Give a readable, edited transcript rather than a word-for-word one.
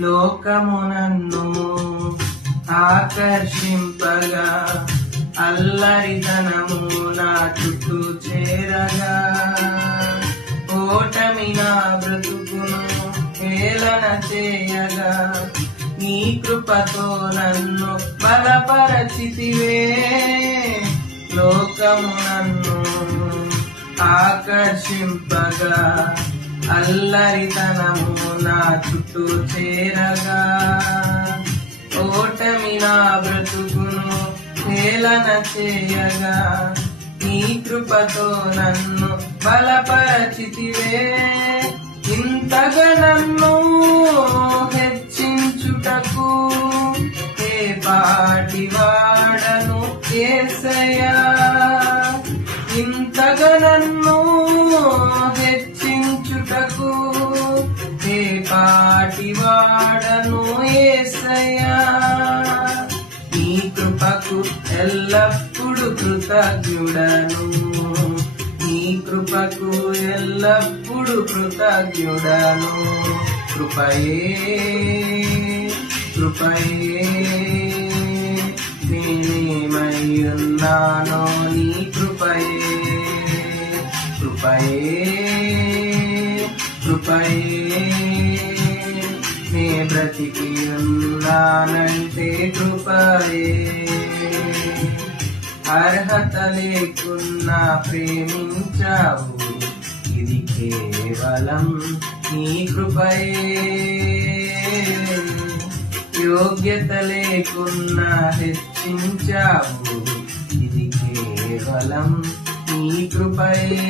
లోకము నన్ను ఆకర్షింపగా, అల్లరితనము నా చుట్టూ చేరగా, ఓటమి నా బ్రతుకును హేళన చేయగా, నీ కృపతో నన్ను బలపరచితివే. లోకము నన్ను ఆకర్షింపగా, అల్లరితనము నా చుట్టూ చేరగా, ఓటమి నా బ్రతుకును హేళన చేయగా, నీ కృపతో నన్ను బలపరచితివే. ఇంతగా నన్ను హెచ్చించుటకు ఏ పాటి వాడను యేసయ్యా. ఇంతగా నన్ను హెచ్చించుటకు ఏ పాటి వాడను యేసయ్యా. నీ కృపకు ఎల్లప్పుడు కృతజ్ఞుడను, నీ కృపకు ఎల్లప్పుడు కృతజ్ఞుడను. కృపయే కృపయే నేనేమై ఉన్నానో నీ కృపయే. కృపయే కృపయే నే బ్రతికి ఉన్నానంటే కృపయే. అర్హత లేకున్నా ప్రేమించావు, ఇది కేవలం నీ కృపయే. యోగ్యత లేకున్నా హెచ్చించావు, ఇది కేవలం నీ కృపయే.